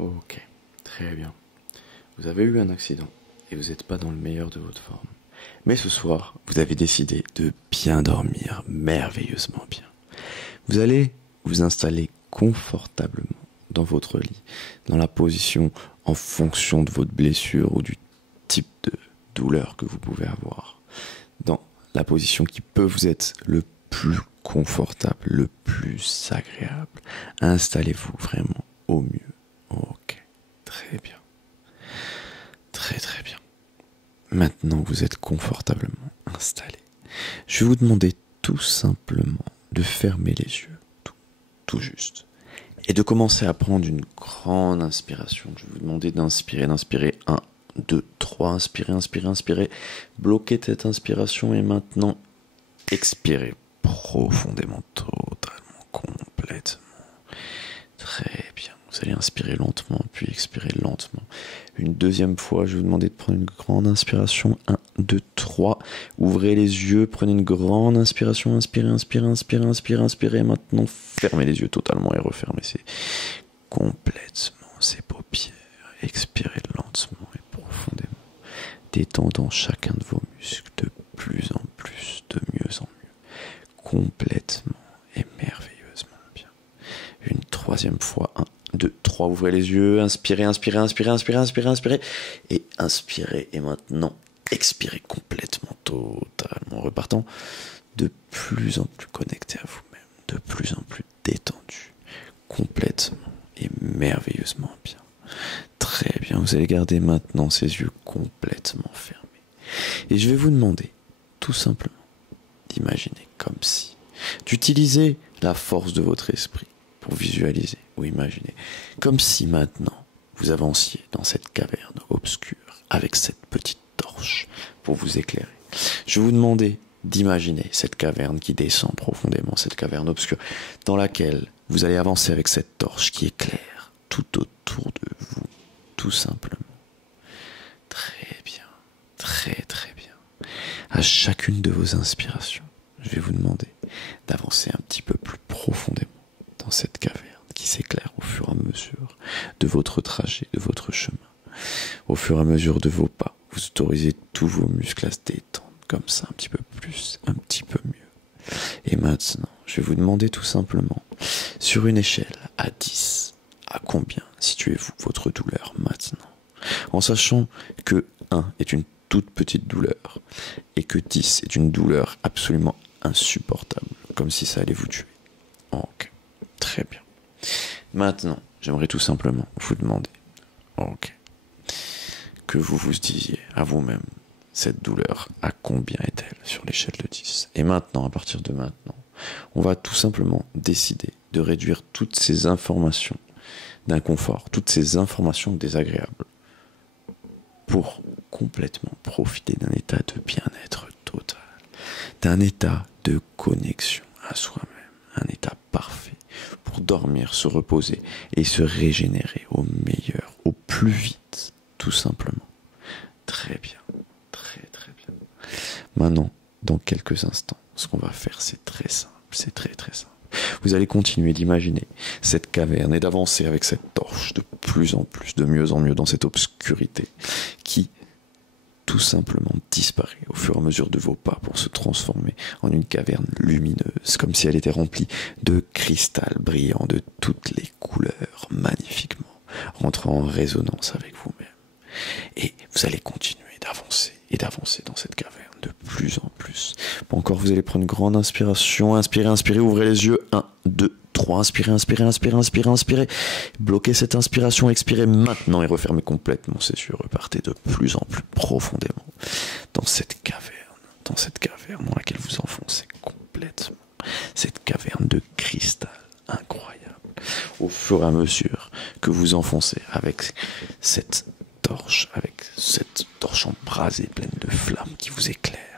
Ok, très bien. Vous avez eu un accident et vous n'êtes pas dans le meilleur de votre forme. Mais ce soir, vous avez décidé de bien dormir, merveilleusement bien. Vous allez vous installer confortablement dans votre lit, dans la position en fonction de votre blessure ou du type de douleur que vous pouvez avoir. Dans la position qui peut vous être le plus confortable, le plus agréable. Installez-vous vraiment au mieux. Ok, très bien. Très très bien. Maintenant que vous êtes confortablement installé, je vais vous demander tout simplement de fermer les yeux, tout juste, et de commencer à prendre une grande inspiration. Je vais vous demander d'inspirer, 1, 2, 3, inspirez, inspirez, inspirez, bloquez cette inspiration et maintenant expirez profondément, totalement, complètement. Très bien. Vous allez inspirer lentement, puis expirer lentement. Une deuxième fois, je vais vous demander de prendre une grande inspiration. 1, 2, 3. Ouvrez les yeux, prenez une grande inspiration. Inspirez, inspirez, inspirez, inspirez, inspirez. Maintenant, fermez les yeux totalement et refermez complètement ces paupières. Expirez lentement et profondément, détendant chacun de vos muscles de plus en plus, de mieux en mieux, complètement et merveilleusement bien. Une troisième fois, 1, 2, 3, ouvrez les yeux, inspirez, inspirez, inspirez, inspirez, inspirez, inspirez, et inspirez, et maintenant, expirez complètement, totalement, repartant de plus en plus connecté à vous-même, de plus en plus détendu, complètement et merveilleusement bien. Très bien, vous allez garder maintenant ces yeux complètement fermés. Et je vais vous demander, tout simplement, d'imaginer comme si, d'utiliser la force de votre esprit pour visualiser ou imaginer, comme si maintenant vous avanciez dans cette caverne obscure avec cette petite torche pour vous éclairer. Je vais vous demander d'imaginer cette caverne qui descend profondément, cette caverne obscure, dans laquelle vous allez avancer avec cette torche qui éclaire tout autour de vous, tout simplement. Très bien, très très bien. À chacune de vos inspirations, je vais vous demander d'avancer un petit peu plus profondément dans cette caverne qui s'éclaire au fur et à mesure de votre trajet, de votre chemin. Au fur et à mesure de vos pas, vous autorisez tous vos muscles à se détendre, comme ça, un petit peu plus, un petit peu mieux. Et maintenant, je vais vous demander tout simplement, sur une échelle à 10, à combien situez-vous votre douleur maintenant? En sachant que 1 est une toute petite douleur et que 10 est une douleur absolument insupportable, comme si ça allait vous tuer. Ok, très bien. Maintenant, j'aimerais tout simplement vous demander, ok, que vous vous disiez à vous-même, cette douleur, à combien est-elle sur l'échelle de 10? Et maintenant, à partir de maintenant, on va tout simplement décider de réduire toutes ces informations d'inconfort, toutes ces informations désagréables, pour complètement profiter d'un état de bien-être total, d'un état de connexion à soi-même, un état parfait pour dormir, se reposer et se régénérer au meilleur, au plus vite, tout simplement. Très bien, très très bien. Maintenant, dans quelques instants, ce qu'on va faire, c'est très simple, c'est très très simple. Vous allez continuer d'imaginer cette caverne et d'avancer avec cette torche de plus en plus, de mieux en mieux dans cette obscurité qui tout simplement disparaît au fur et à mesure de vos pas pour se transformer en une caverne lumineuse, comme si elle était remplie de cristal brillant de toutes les couleurs, magnifiquement, rentrant en résonance avec vous-même. Et vous allez continuer d'avancer et d'avancer dans cette caverne de plus en plus. Bon, encore, vous allez prendre une grande inspiration. Inspirez, inspirez, ouvrez les yeux. 1, 2, 3. Inspirez, inspirez, inspirez, inspirez, inspirez. Bloquez cette inspiration, expirez maintenant et refermez complètement ces yeux. Repartez de plus en plus profondément dans cette caverne dans laquelle vous enfoncez complètement. Cette caverne de cristal incroyable. Au fur et à mesure que vous enfoncez avec cette torche embrasée, pleine de flammes qui vous éclaire,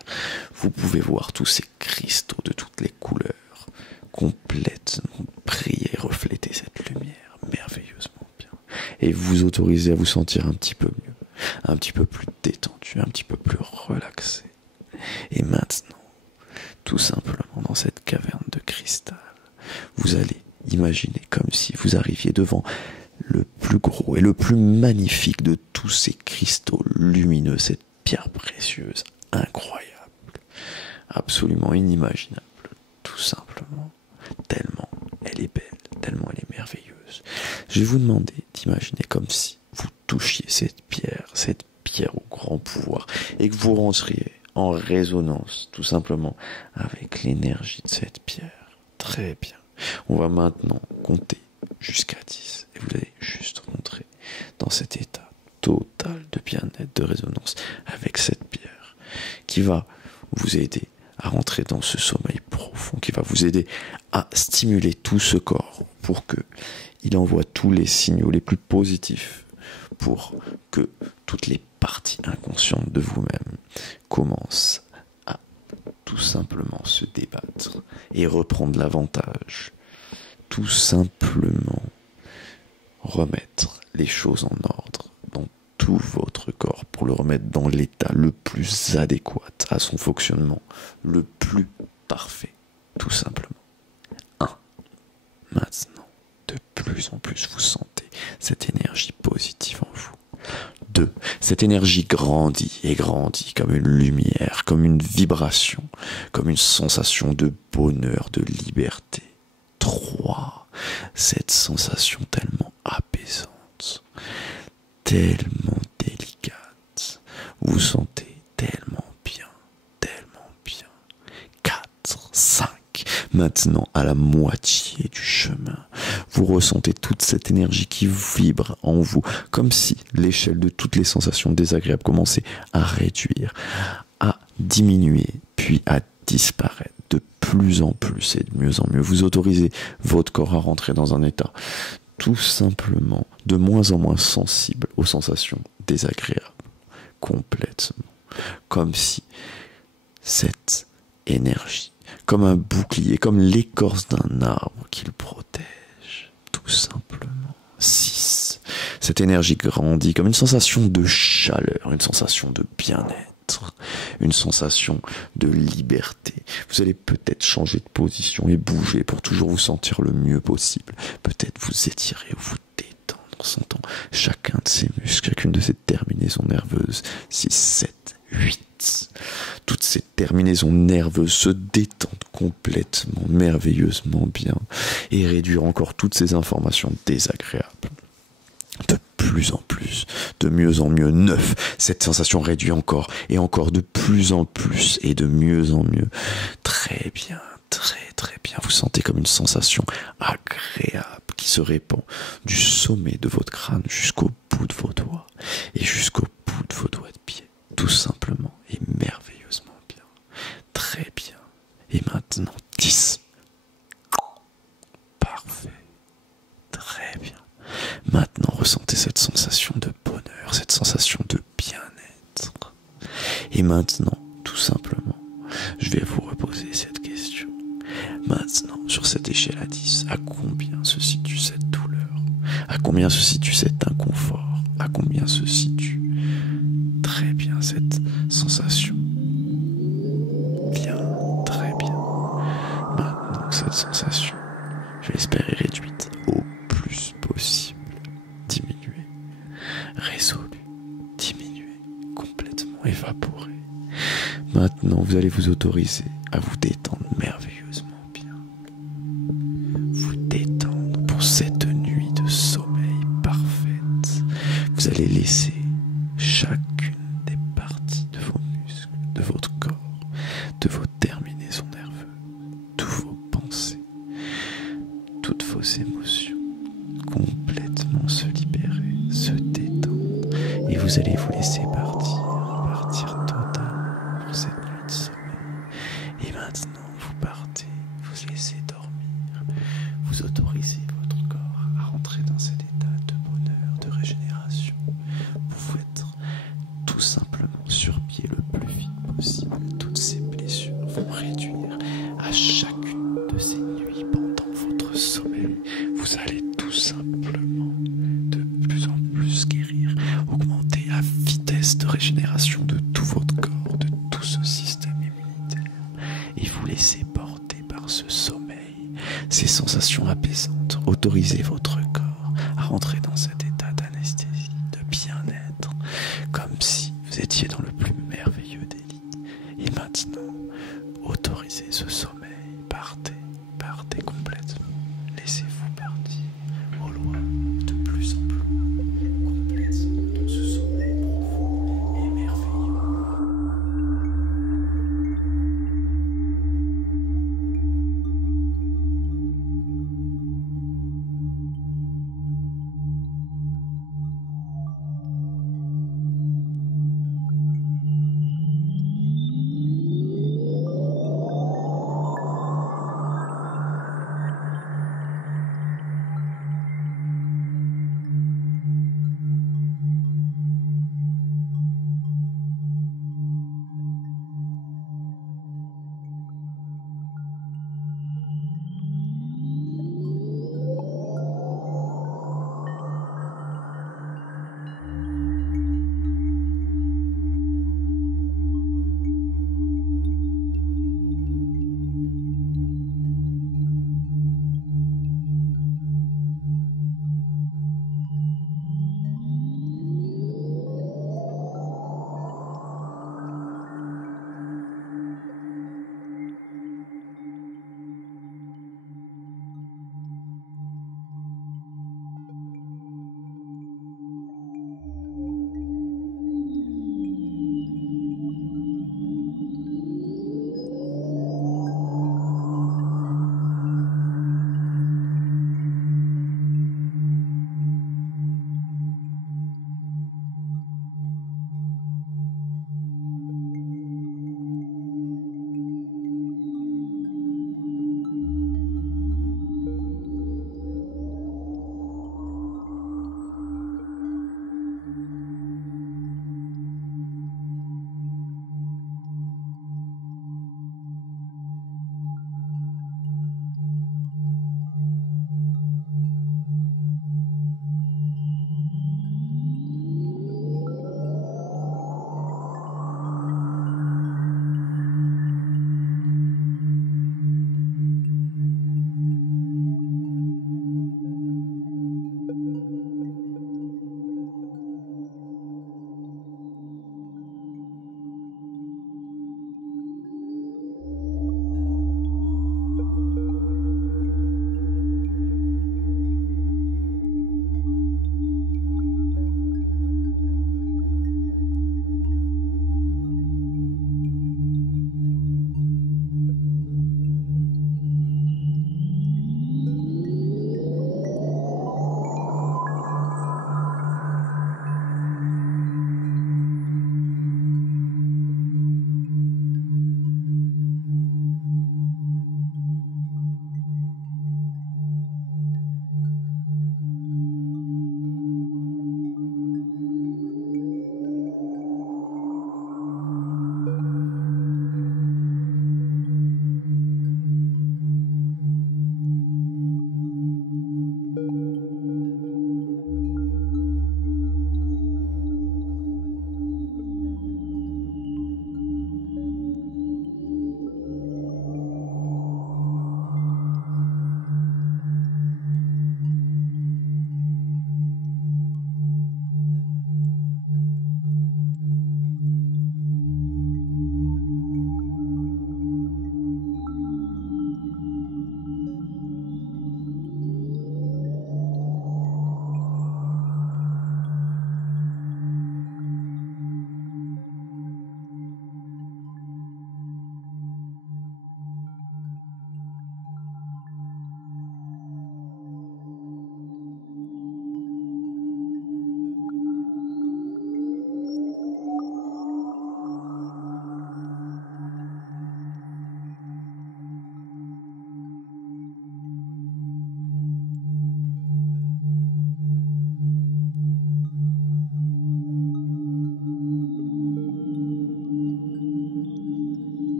vous pouvez voir tous ces cristaux de toutes les couleurs complètement briller, refléter cette lumière merveilleusement bien. Et vous autorisez à vous sentir un petit peu mieux, un petit peu plus détendu, un petit peu plus relaxé. Et maintenant, tout simplement dans cette caverne de cristal, vous allez imaginer comme si vous arriviez devant le plus gros et le plus magnifique de tous ces cristaux lumineux, cette pierre précieuse, incroyable, absolument inimaginable, tout simplement, tellement elle est belle, tellement elle est merveilleuse. Je vais vous demander d'imaginer comme si vous touchiez cette pierre au grand pouvoir, et que vous rentriez en résonance, tout simplement, avec l'énergie de cette pierre. Très bien. On va maintenant compter jusqu'à 10, et vous allez juste rentrer dans cet état total de bien-être, de résonance, avec cette pierre, qui va vous aider à rentrer dans ce sommeil profond, qui va vous aider à stimuler tout ce corps pour que il envoie tous les signaux les plus positifs, pour que toutes les parties inconscientes de vous-même commencent à tout simplement se débattre et reprendre l'avantage. Tout simplement remettre les choses en ordre dans tout votre corps pour le remettre dans l'état le plus adéquat à son fonctionnement, le plus parfait, tout simplement. 1. Maintenant, de plus en plus, vous sentez cette énergie positive en vous. 2. Cette énergie grandit et grandit comme une lumière, comme une vibration, comme une sensation de bonheur, de liberté. 3. Cette sensation tellement apaisante, tellement délicate, vous sentez tellement bien, tellement bien. 4, 5. Maintenant, à la moitié du chemin, vous ressentez toute cette énergie qui vibre en vous, comme si l'échelle de toutes les sensations désagréables commençait à réduire, à diminuer, puis à disparaître de plus en plus et de mieux en mieux. Vous autorisez votre corps à rentrer dans un état tout simplement de moins en moins sensible aux sensations désagréables, complètement, comme si cette énergie, comme un bouclier, comme l'écorce d'un arbre qui le protège, tout simplement. 6. Cette énergie grandit comme une sensation de chaleur, une sensation de bien-être, une sensation de liberté. Vous allez peut-être changer de position et bouger pour toujours vous sentir le mieux possible. Peut-être vous étirer ou vous détendre, sentant chacun de ces muscles, chacune de ces terminaisons nerveuses. 6, 7, 8. Toutes ces terminaisons nerveuses se détendent complètement, merveilleusement bien, et réduire encore toutes ces informations désagréables. De plus en plus, de mieux en mieux. 9. Cette sensation réduit encore, et encore de plus en plus, et de mieux en mieux. Très bien, très bien. Vous sentez comme une sensation agréable qui se répand du sommet de votre crâne jusqu'au bout de vos doigts, et jusqu'au bout de vos doigts de pied. Tout simplement et merveilleusement bien. Très bien. Et maintenant, 10. Parfait. Très bien. Maintenant, ressentez cette sensation de bonheur, cette sensation de bien-être. Et maintenant, tout simplement, je vais vous reposer cette question. Maintenant, sur cette échelle à 10, à combien se situe cette douleur? À combien se situe cet inconfort? À combien se situe très bien cette sensation? Bien, très bien. Maintenant que cette sensation, je l'espère, est réduite au plus possible, diminuée, résolue, diminuée, complètement évaporée. Maintenant, vous allez vous autoriser à vous détendre merveilleusement bien. Vous détendre pour cette nuit de sommeil parfaite. Vous allez laisser chacune des parties de vos muscles, de votre corps, de vos terminaisons nerveuses, de vos pensées, toutes vos émotions, complètement se libérer, se détendre, et vous allez vous laisser partir totalement pour cette nuit de sommeil. Et maintenant, vous partez, vous laissez dormir, vous autorisez votre corps à rentrer dans cet état de bonheur, de régénération. Vous faites tout simplement sur pied le plus vite possible. Toutes ces blessures vont réduire à chacune de ces nuits pendant votre sommeil. Vous allez tout simplement de plus en plus guérir, augmenter la vitesse de régénération de tout votre corps, de tout ce système immunitaire, et vous laisser porter par ce sommeil, ces sensations apaisantes. Autorisez votre corps à rentrer dans cette vous étiez dans le plus merveilleux des lits. Et maintenant,